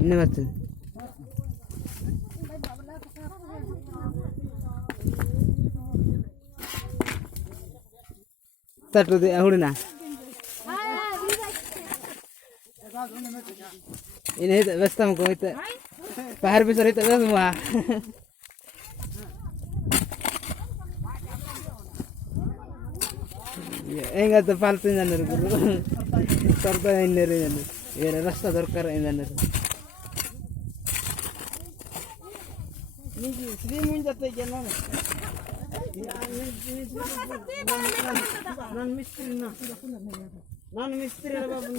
Ini macam. Satu deh, aku na. Ini itu bestam kau itu. Pahar besar itu semua. Enggak tepat tuh jangan guru. Serta ini jangan. Ya rasa dorkar ini jangan. Ini sih muncat aja nana. Non misteri na. Non misteri apa pun.